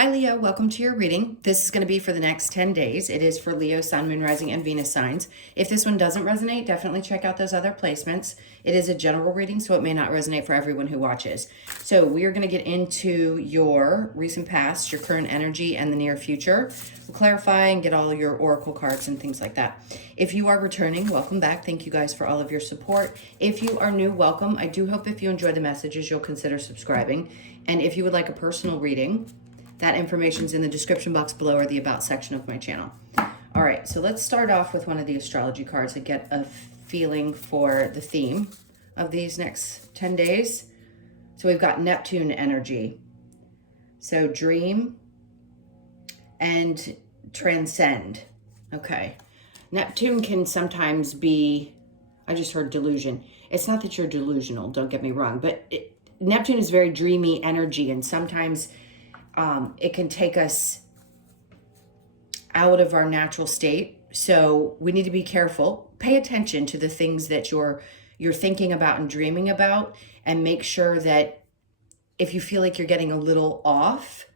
Hi Leo, welcome to your reading. This is going to be for the next 10 days. It is for Leo, Sun, Moon, Rising, and Venus signs. If this one doesn't resonate, definitely check out those other placements. It is a general reading, so it may not resonate for everyone who watches. So we are going to get into your recent past, your current energy, and the near future. We'll clarify and get all your oracle cards and things like that. If you are returning, welcome back. Thank you guys for all of your support. If you are new, welcome. I do hope if you enjoy the messages, you'll consider subscribing. And if you would like a personal reading, that information is in the description box below or the About section of my channel. All right, so let's start off with one of the astrology cards to get a feeling for the theme of these next 10 days. So we've got Neptune energy. So dream and transcend. Okay. Neptune can sometimes be, I just heard delusion. It's not that you're delusional, don't get me wrong, but Neptune is very dreamy energy, and sometimes it can take us out of our natural state. So we need to be careful. Pay attention to the things that you're thinking about and dreaming about, and make sure that if you feel like you're getting a little off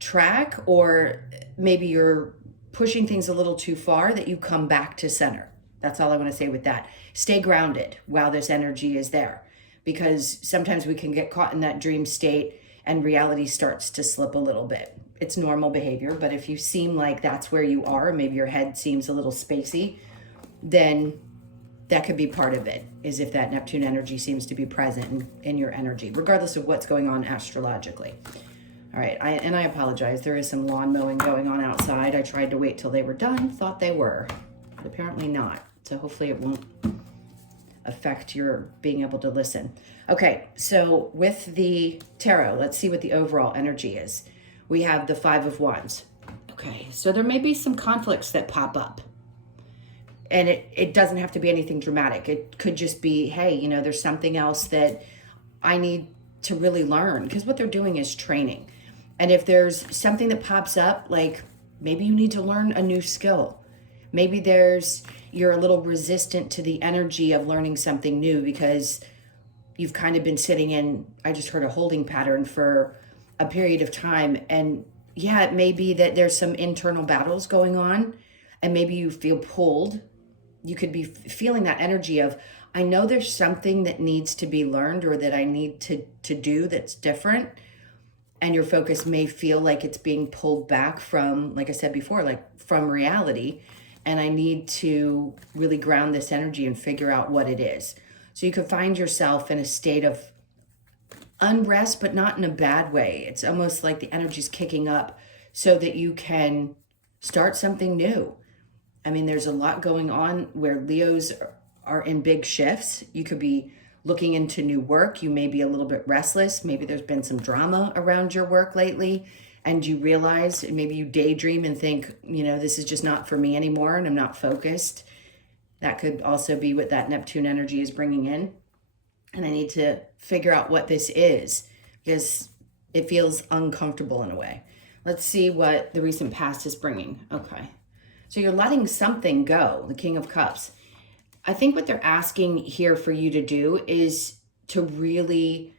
track, or maybe you're pushing things a little too far, that you come back to center. That's all I want to say with that. Stay grounded while this energy is there, because sometimes we can get caught in that dream state and reality starts to slip a little bit. It's normal behavior, but if you seem like that's where you are, maybe your head seems a little spacey, then that could be part of it, is if that Neptune energy seems to be present in your energy, regardless of what's going on astrologically. All right, I apologize. There is some lawn mowing going on outside. I tried to wait till they were done, thought they were, but apparently not. So hopefully it won't affect your being able to listen. Okay, so with the tarot, let's see what the overall energy is. We have the Five of Wands. Okay, so there may be some conflicts that pop up. And it doesn't have to be anything dramatic. It could just be, hey, you know, there's something else that I need to really learn, because what they're doing is training. And if there's something that pops up, like maybe you need to learn a new skill. Maybe you're a little resistant to the energy of learning something new because you've kind of been sitting in, I just heard, a holding pattern for a period of time. And yeah, it may be that there's some internal battles going on, and maybe you feel pulled. You could be feeling that energy of, I know there's something that needs to be learned, or that I need to do that's different. And your focus may feel like it's being pulled back from, like I said before, like from reality. And I need to really ground this energy and figure out what it is. So you could find yourself in a state of unrest, but not in a bad way. It's almost like the energy's kicking up so that you can start something new. I mean, there's a lot going on where Leos are in big shifts. You could be looking into new work. You may be a little bit restless. Maybe there's been some drama around your work lately, and you realize, maybe you daydream and think, you know, this is just not for me anymore, and I'm not focused. That could also be what that Neptune energy is bringing in. And I need to figure out what this is, because it feels uncomfortable in a way. Let's see what the recent past is bringing. Okay. So you're letting something go, the King of Cups. I think what they're asking here for you to do is to really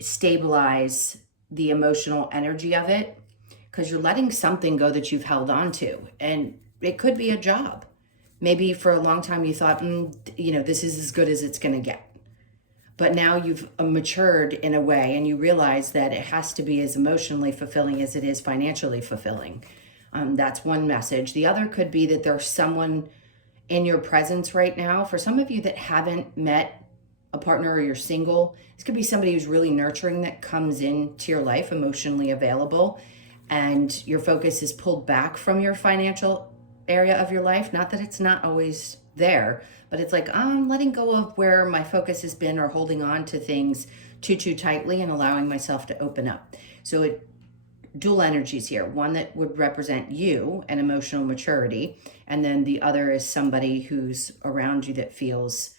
stabilize the emotional energy of it, because you're letting something go that you've held on to. And it could be a job. Maybe for a long time you thought, you know, this is as good as it's going to get. But now you've matured in a way, and you realize that it has to be as emotionally fulfilling as it is financially fulfilling. That's one message. The other could be that there's someone in your presence right now. For some of you that haven't met a partner, or you're single, this could be somebody who's really nurturing that comes into your life, emotionally available, and your focus is pulled back from your financial area of your life. Not that it's not always there, but it's like, I'm letting go of where my focus has been, or holding on to things too tightly, and allowing myself to open up. So dual energies here. One that would represent you and emotional maturity, and then the other is somebody who's around you that feels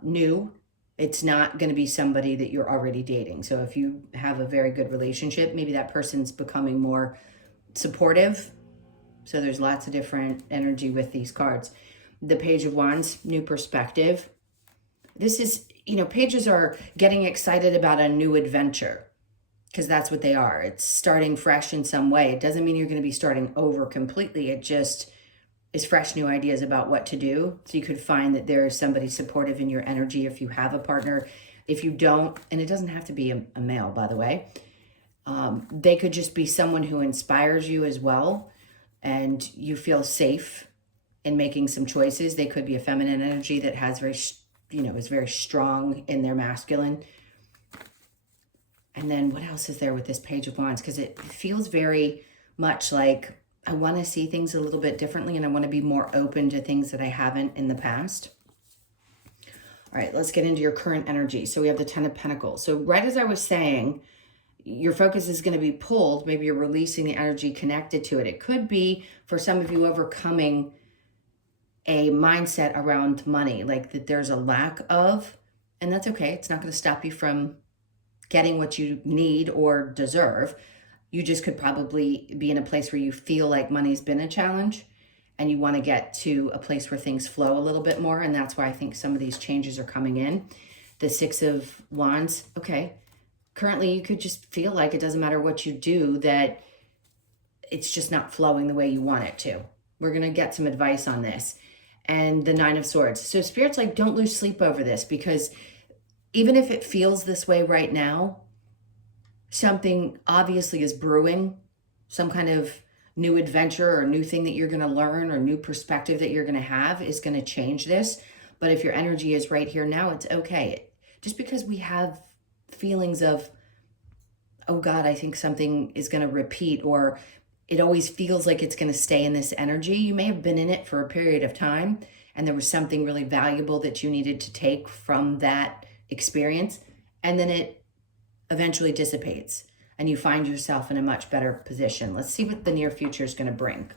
new. It's not going to be somebody that you're already dating. So if you have a very good relationship, maybe that person's becoming more supportive. So there's lots of different energy with these cards. The Page of Wands, new perspective. This is, you know, pages are getting excited about a new adventure. because that's what they are. It's starting fresh in some way. It doesn't mean you're going to be starting over completely. It just is fresh new ideas about what to do. So you could find that there is somebody supportive in your energy if you have a partner. If you don't, and it doesn't have to be a male, by the way, they could just be someone who inspires you as well, and you feel safe in making some choices. They could be a feminine energy that has very, is very strong in their masculine. And then what else is there with this Page of Wands? Because it feels very much like I want to see things a little bit differently, and I want to be more open to things that I haven't in the past. All right, let's get into your current energy. So we have the Ten of Pentacles. So right as I was saying, your focus is going to be pulled. Maybe you're releasing the energy connected to it. It could be, for some of you, overcoming a mindset around money, like that there's a lack of, and that's okay. It's not going to stop you from getting what you need or deserve. You just could probably be in a place where you feel like money's been a challenge and you want to get to a place where things flow a little bit more. And that's why I think some of these changes are coming in. The Six of Wands, okay. Currently, you could just feel like it doesn't matter what you do, that it's just not flowing the way you want it to. We're going to get some advice on this. And the Nine of Swords. So Spirit's like, don't lose sleep over this, because even if it feels this way right now, something obviously is brewing, some kind of new adventure or new thing that you're going to learn or new perspective that you're going to have is going to change this. But if your energy is right here now, it's okay. Just because we have feelings of, oh God, I think something is going to repeat, or it always feels like it's going to stay in this energy. You may have been in it for a period of time and there was something really valuable that you needed to take from that experience, and then it eventually dissipates and you find yourself in a much better position. Let's see what the near future is going to bring.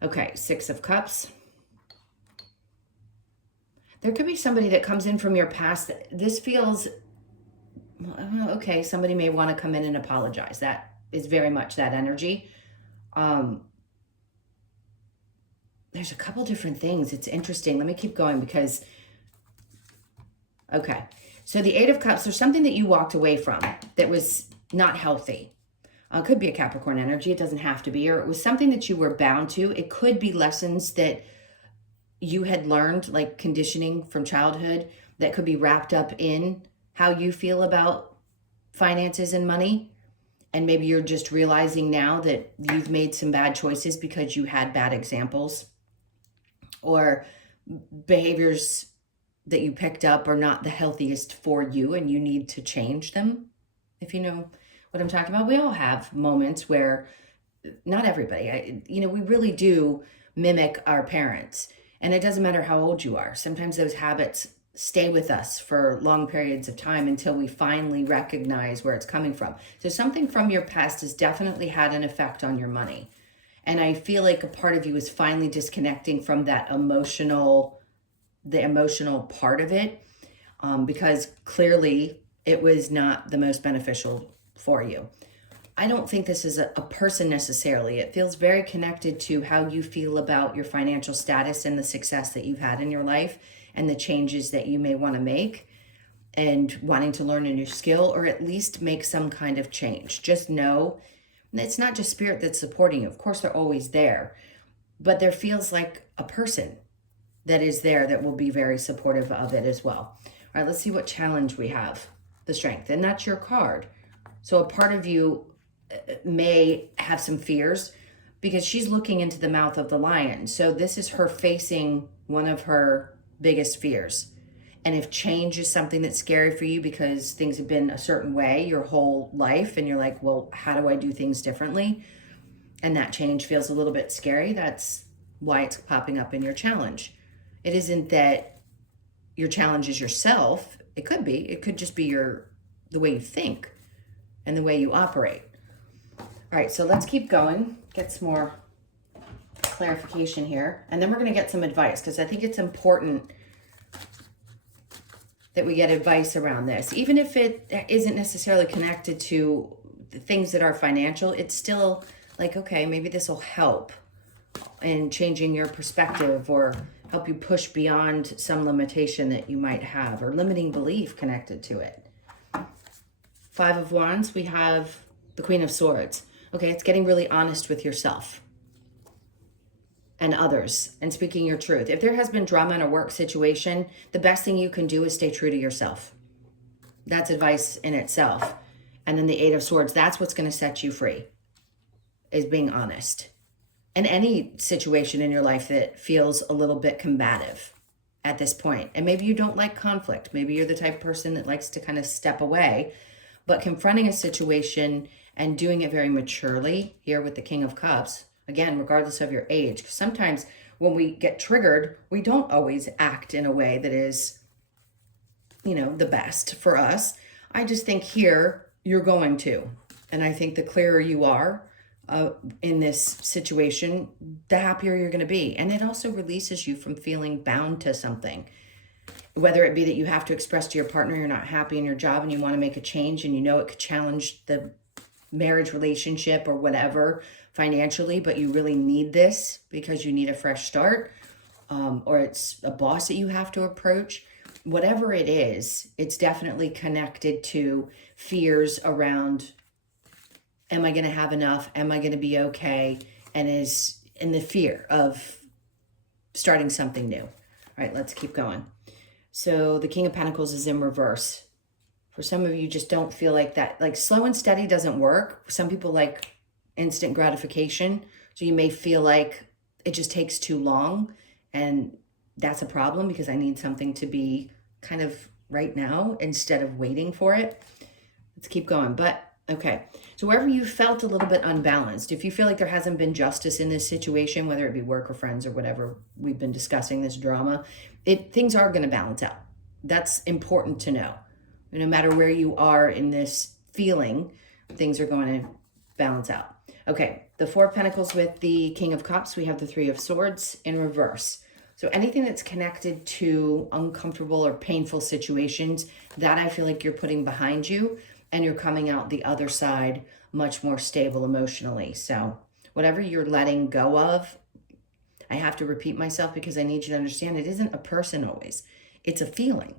Okay, Six of Cups. There could be somebody that comes in from your past. This feels, okay, somebody may want to come in and apologize. That is very much that energy. There's a couple different things. It's interesting. Let me keep going because, okay. So the Eight of Cups, there's something that you walked away from that was not healthy. It could be a Capricorn energy. It doesn't have to be. Or it was something that you were bound to. It could be lessons that you had learned, like conditioning from childhood, that could be wrapped up in how you feel about finances and money. And maybe you're just realizing now that you've made some bad choices because you had bad examples, or behaviors that you picked up are not the healthiest for you and you need to change them. If you know what I'm talking about. We all have moments where, not everybody, we really do mimic our parents. And it doesn't matter how old you are. Sometimes those habits stay with us for long periods of time until we finally recognize where it's coming from. So something from your past has definitely had an effect on your money. And I feel like a part of you is finally disconnecting from that the emotional part of it, because clearly it was not the most beneficial for you. I don't think this is a person necessarily. It feels very connected to how you feel about your financial status and the success that you've had in your life and the changes that you may want to make and wanting to learn a new skill or at least make some kind of change. Just know it's not just Spirit that's supporting you. Of course, they're always there, but there feels like a person that is there that will be very supportive of it as well. All right, let's see what challenge we have. The Strength, and that's your card. So a part of you may have some fears because she's looking into the mouth of the lion. So this is her facing one of her biggest fears. And if change is something that's scary for you because things have been a certain way your whole life and you're like, well, how do I do things differently? And that change feels a little bit scary. That's why it's popping up in your challenge. It isn't that your challenge is yourself. It could be. It could just be the way you think and the way you operate. All right, so let's keep going. Get some more clarification here. And then we're going to get some advice because I think it's important that we get advice around this. Even if it isn't necessarily connected to the things that are financial, it's still like, okay, maybe this will help in changing your perspective or help you push beyond some limitation that you might have or limiting belief connected to it. Five of Wands, we have the Queen of Swords. Okay, it's getting really honest with yourself and others and speaking your truth. If there has been drama in a work situation, the best thing you can do is stay true to yourself. That's advice in itself. And then the Eight of Swords, that's what's going to set you free, is being honest. In any situation in your life that feels a little bit combative at this point. And maybe you don't like conflict. Maybe you're the type of person that likes to kind of step away. But confronting a situation and doing it very maturely here with the King of Cups, again, regardless of your age, because sometimes when we get triggered, we don't always act in a way that is, you know, the best for us. I just think here you're going to. And I think the clearer you are in this situation, the happier you're going to be. And it also releases you from feeling bound to something. Whether it be that you have to express to your partner you're not happy in your job and you want to make a change and you know it could challenge the marriage relationship or whatever financially, but you really need this because you need a fresh start, or it's a boss that you have to approach. Whatever it is, it's definitely connected to fears around, am I going to have enough? Am I going to be okay? And is in the fear of starting something new. All right, let's keep going. So the King of Pentacles is in reverse. For some of you, just don't feel like that. Like slow and steady doesn't work. Some people like instant gratification. So you may feel like it just takes too long. And that's a problem because I need something to be kind of right now instead of waiting for it. Let's keep going. But okay, so wherever you felt a little bit unbalanced, if you feel like there hasn't been justice in this situation, whether it be work or friends or whatever we've been discussing, this drama, things are going to balance out. That's important to know. No matter where you are in this feeling, things are going to balance out. Okay, the Four of Pentacles with the King of Cups, we have the Three of Swords in reverse. So anything that's connected to uncomfortable or painful situations, that I feel like you're putting behind you and you're coming out the other side much more stable emotionally. So whatever you're letting go of, I have to repeat myself because I need you to understand it isn't a person always. It's a feeling.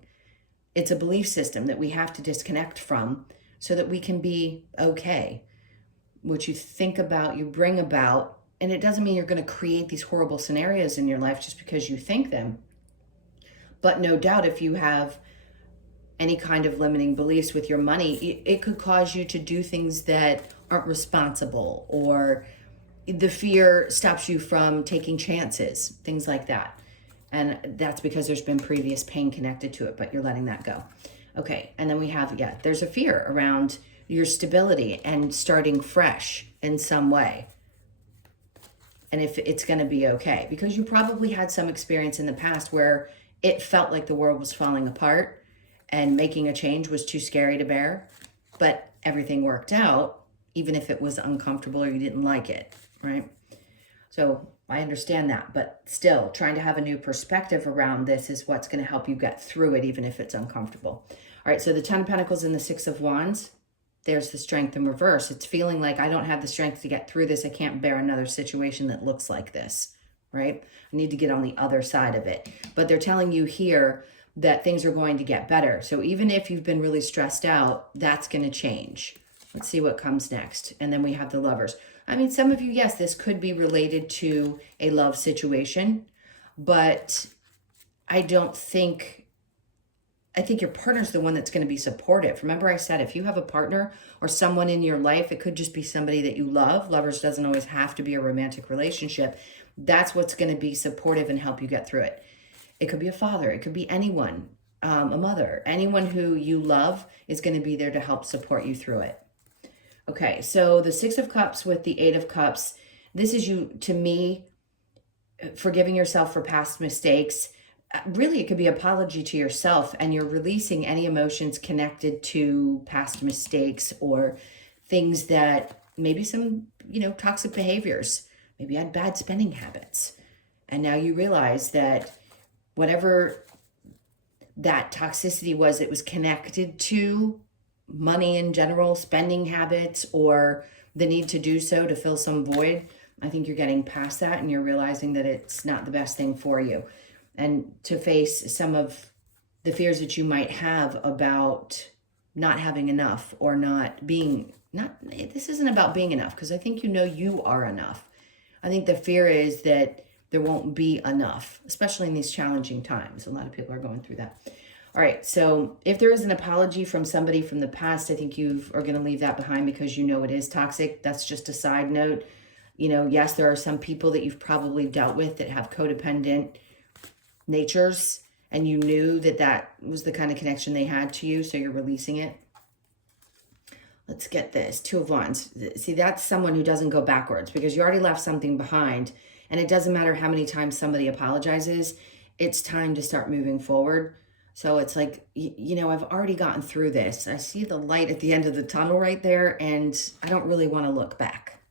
It's a belief system that we have to disconnect from so that we can be okay. What you think about, you bring about, and it doesn't mean you're going to create these horrible scenarios in your life just because you think them. But no doubt if you have any kind of limiting beliefs with your money, it could cause you to do things that aren't responsible, or the fear stops you from taking chances, things like that. And that's because there's been previous pain connected to it, but you're letting that go. Okay, and then we have, there's a fear around your stability and starting fresh in some way. And if it's going to be okay, because you probably had some experience in the past where it felt like the world was falling apart and making a change was too scary to bear, but everything worked out, even if it was uncomfortable or you didn't like it, right? So I understand that, but still trying to have a new perspective around this is what's going to help you get through it, even if it's uncomfortable. All right, so the Ten of Pentacles and the Six of Wands, there's the Strength in reverse. It's feeling like I don't have the strength to get through this. I can't bear another situation that looks like this, right? I need to get on the other side of it. But they're telling you here that things are going to get better. So even if you've been really stressed out, that's going to change. Let's see what comes next. And then we have the Lovers. I mean, some of you, yes, this could be related to a love situation, but I think your partner's the one that's going to be supportive. Remember I said, if you have a partner or someone in your life, it could just be somebody that you love. Lovers doesn't always have to be a romantic relationship. That's what's going to be supportive and help you get through it. It could be a father. It could be anyone, a mother. Anyone who you love is going to be there to help support you through it. Okay, so the Six of Cups with the Eight of Cups, this is you, to me, forgiving yourself for past mistakes. Really, it could be apology to yourself, and you're releasing any emotions connected to past mistakes or things that maybe some, toxic behaviors. Maybe you had bad spending habits. And now you realize that whatever that toxicity was, it was connected to money in general, spending habits, or the need to do so to fill some void. I think you're getting past that and you're realizing that it's not the best thing for you. And to face some of the fears that you might have about not having enough or not being, this isn't about being enough, because I think you know you are enough. I think the fear is that there won't be enough, especially in these challenging times. A lot of people are going through that. All right, so if there is an apology from somebody from the past, I think you are going to leave that behind because you know it is toxic. That's just a side note. You know, yes, there are some people that you've probably dealt with that have codependent natures, and you knew that that was the kind of connection they had to you, so you're releasing it. Let's get this. Two of Wands. See, that's someone who doesn't go backwards because you already left something behind, and it doesn't matter how many times somebody apologizes. It's time to start moving forward. So it's like, you know, I've already gotten through this. I see the light at the end of the tunnel right there, and I don't really want to look back.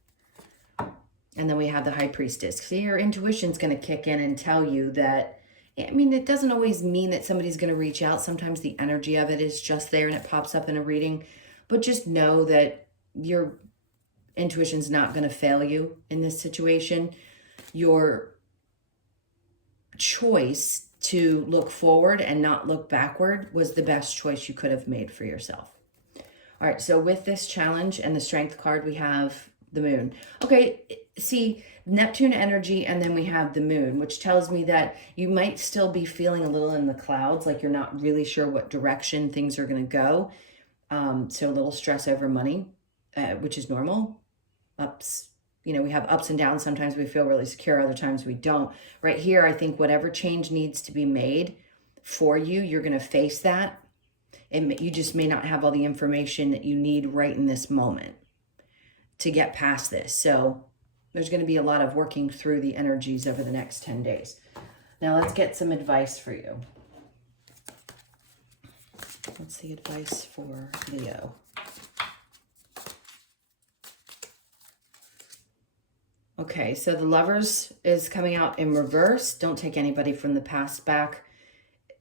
And then we have the High Priestess. See, your intuition's going to kick in and tell you that, I mean, it doesn't always mean that somebody's going to reach out. Sometimes the energy of it is just there and it pops up in a reading. But just know that your intuition's not going to fail you in this situation. Your choice to look forward and not look backward was the best choice you could have made for yourself. All right, so with this challenge and the Strength card, we have the Moon. Okay, see, Neptune energy, and then we have the Moon, which tells me that you might still be feeling a little in the clouds, like you're not really sure what direction things are going to go. So a little stress over money, which is normal. Ups, you know, we have ups and downs. Sometimes we feel really secure, other times we don't. Right here, I think whatever change needs to be made for you, you're going to face that. And you just may not have all the information that you need right in this moment to get past this. So there's going to be a lot of working through the energies over the next 10 days. Now let's get some advice for you. What's the advice for Leo? Okay, so the Lovers is coming out in reverse. Don't take anybody from the past back.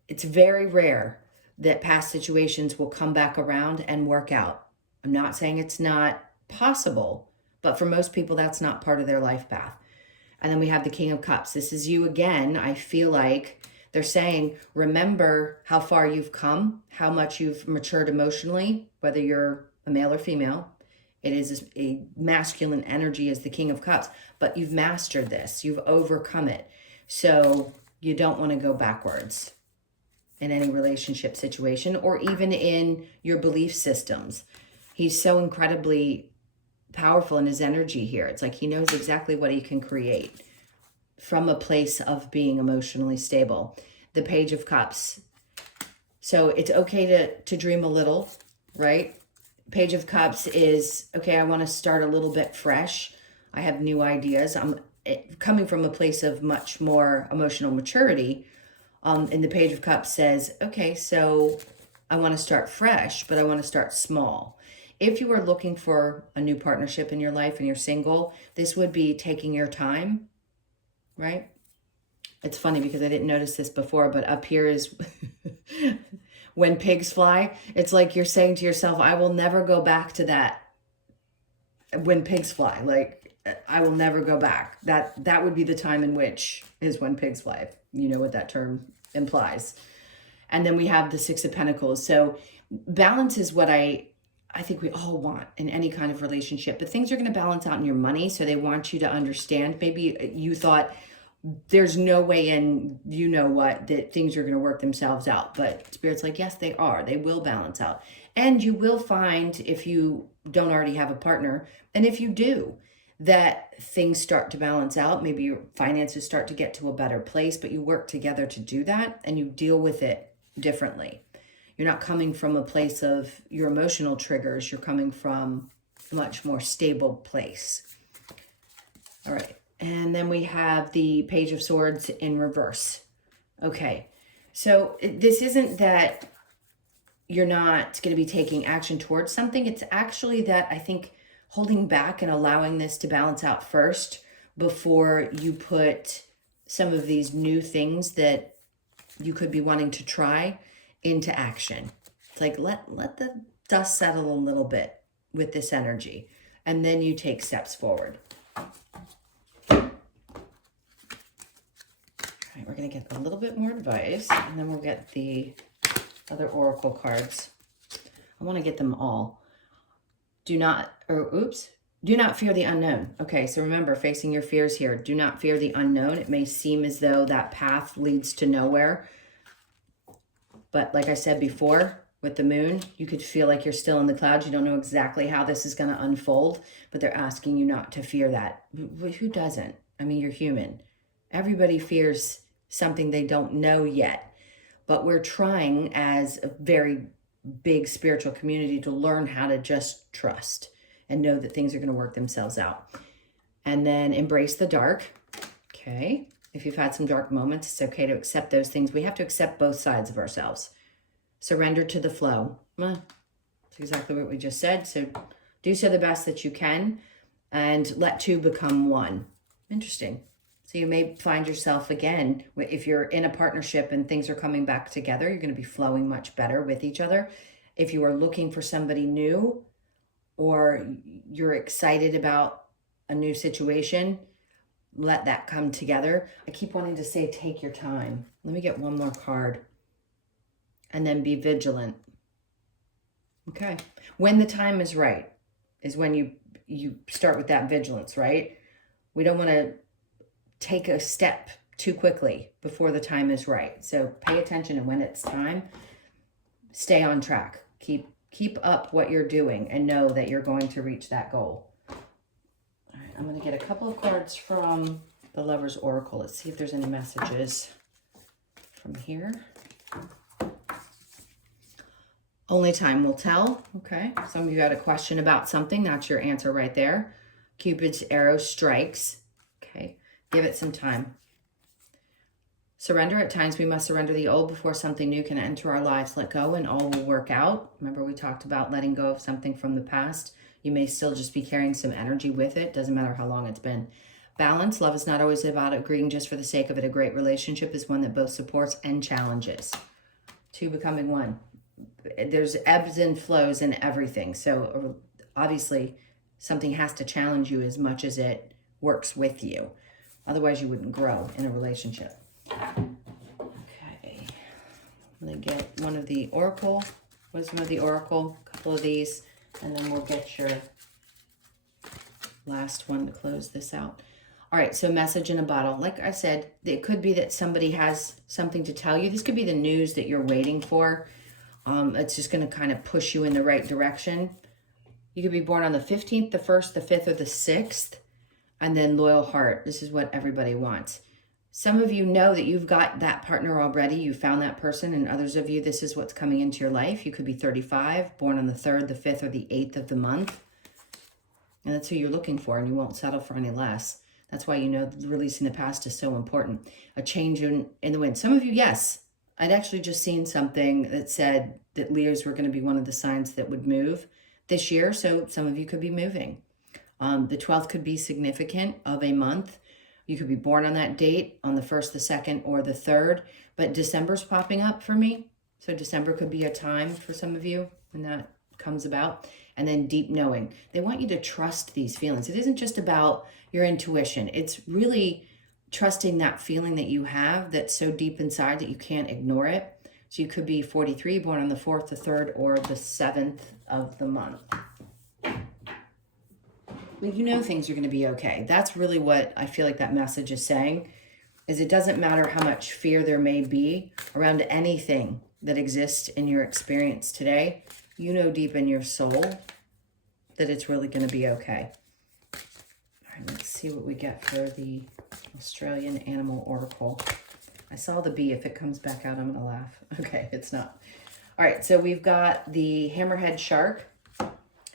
It's very rare that past situations will come back around and work out. I'm not saying it's not possible, but for most people, that's not part of their life path. And then we have the King of Cups. This is you again. I feel like they're saying, remember how far you've come, how much you've matured emotionally, whether you're a male or female. It is a masculine energy as the King of Cups, but you've mastered this. You've overcome it. So you don't want to go backwards in any relationship situation or even in your belief systems. He's so incredibly powerful in his energy here. It's like he knows exactly what he can create from a place of being emotionally stable. The Page of Cups. So it's okay to dream a little, right? Page of Cups is, okay, I want to start a little bit fresh. I have new ideas. I'm coming from a place of much more emotional maturity. And the Page of Cups says, okay, so I want to start fresh, but I want to start small. If you are looking for a new partnership in your life and you're single, this would be taking your time, right? It's funny because I didn't notice this before, but up here is when pigs fly. It's like you're saying to yourself, I will never go back to that. When pigs fly, like I will never go back. That would be the time in which is when pigs fly. If you know what that term implies. And then we have the Six of Pentacles. So balance is what I think we all want in any kind of relationship, but things are going to balance out in your money. So they want you to understand. Maybe you thought there's no way in, you know what, that things are going to work themselves out. But Spirit's like, yes, they are. They will balance out. And you will find, if you don't already have a partner, and if you do, that things start to balance out. Maybe your finances start to get to a better place, but you work together to do that and you deal with it differently. You're not coming from a place of your emotional triggers. You're coming from a much more stable place. All right. And then we have the Page of Swords in reverse. Okay. So this isn't that you're not going to be taking action towards something. It's actually that I think holding back and allowing this to balance out first before you put some of these new things that you could be wanting to try into action. It's like let the dust settle a little bit with this energy, and then you take steps forward. All right, we're going to get a little bit more advice, and then we'll get the other oracle cards. I want to get them all. Do not fear the unknown. Okay, so remember, facing your fears here. Do not fear the unknown. It may seem as though that path leads to nowhere. But like I said before, with the moon, you could feel like you're still in the clouds. You don't know exactly how this is going to unfold, but they're asking you not to fear that. Who doesn't? I mean, you're human. Everybody fears something they don't know yet. But we're trying as a very big spiritual community to learn how to just trust and know that things are going to work themselves out. And then embrace the dark. Okay. If you've had some dark moments, it's okay to accept those things. We have to accept both sides of ourselves. Surrender to the flow. Well, that's exactly what we just said. So do so the best that you can and let two become one. Interesting. So you may find yourself again, if you're in a partnership and things are coming back together, you're going to be flowing much better with each other. If you are looking for somebody new or you're excited about a new situation, let that come together. I keep wanting to say, take your time. Let me get one more card. And then be vigilant. Okay. When the time is right is when you start with that vigilance, right? We don't want to take a step too quickly before the time is right. So pay attention, and when it's time, stay on track. Keep up what you're doing and know that you're going to reach that goal. All right, I'm going to get a couple of cards from the Lover's Oracle. Let's see if there's any messages from here. Only time will tell. Okay. Some of you had a question about something. That's your answer right there. Cupid's arrow strikes. Okay. Give it some time. Surrender. At times we must surrender the old before something new can enter our lives. Let go and all will work out. Remember, we talked about letting go of something from the past. You may still just be carrying some energy with it. Doesn't matter how long it's been. Balance. Love is not always about agreeing just for the sake of it. A great relationship is one that both supports and challenges. Two becoming one. There's ebbs and flows in everything. So obviously something has to challenge you as much as it works with you. Otherwise you wouldn't grow in a relationship. Okay. I'm going to get one of the Oracle, Wisdom of the Oracle, a couple of these, and then we'll get your last one to close this out. All right, so message in a bottle. Like I said, it could be that somebody has something to tell you. This could be the news that you're waiting for. It's just going to kind of push you in the right direction. You could be born on the 15th, the 1st, the 5th, or the 6th. And then loyal heart. This is what everybody wants. Some of you know that you've got that partner already. You found that person. And others of you, this is what's coming into your life. You could be 35, born on the 3rd, the 5th, or the 8th of the month. And that's who you're looking for. And you won't settle for any less. That's why you know releasing the past is so important. A change in the wind. Some of you, yes. I'd actually just seen something that said that Leos were going to be one of the signs that would move this year. So some of you could be moving. The 12th could be significant of a month. You could be born on that date on the 1st, the 2nd, or the 3rd. But December's popping up for me. So December could be a time for some of you when that comes about. And then deep knowing. They want you to trust these feelings. It isn't just about your intuition. It's really trusting that feeling that you have that's so deep inside that you can't ignore it. So you could be 43, born on the 4th, the 3rd, or the 7th of the month. You know things are going to be okay. That's really what I feel like that message is saying, is it doesn't matter how much fear there may be around anything that exists in your experience today. You know deep in your soul that it's really going to be okay. All right, let's see what we get for the Australian Animal Oracle. I saw the bee. If it comes back out, I'm going to laugh. Okay, it's not. All right, so we've got the hammerhead shark.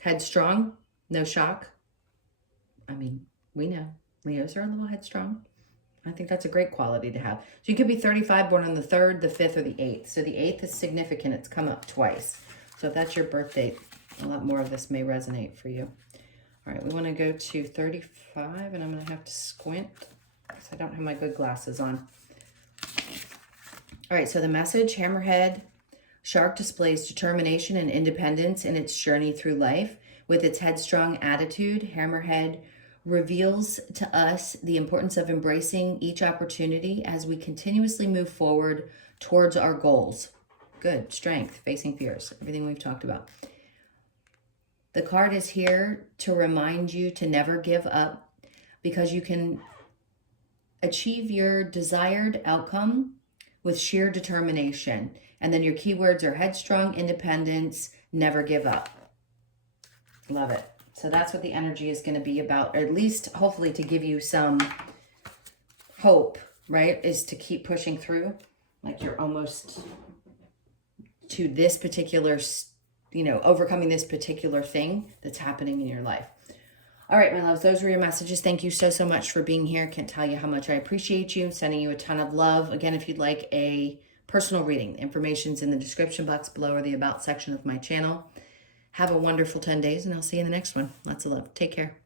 Headstrong, no shock. I mean, we know Leos are a little headstrong. I think that's a great quality to have. So you could be 35, born on the 3rd, the 5th, or the 8th. So the 8th is significant. It's come up twice. So if that's your birth date, a lot more of this may resonate for you. All right, we want to go to 35, and I'm going to have to squint because I don't have my good glasses on. All right, so the message, hammerhead shark displays determination and independence in its journey through life. With its headstrong attitude, hammerhead reveals to us the importance of embracing each opportunity as we continuously move forward towards our goals. Good. Strength, facing fears, everything we've talked about. The card is here to remind you to never give up, because you can achieve your desired outcome with sheer determination. And then your keywords are headstrong, independence, never give up. Love it. So that's what the energy is going to be about, or at least hopefully to give you some hope, right? Is to keep pushing through. Like you're almost to this particular, you know, overcoming this particular thing that's happening in your life. All right, my loves, those were your messages. Thank you so, so much for being here. Can't tell you how much I appreciate you. I'm sending you a ton of love. Again, if you'd like a personal reading, information's in the description box below or the About section of my channel. Have a wonderful 10 days, and I'll see you in the next one. Lots of love. Take care.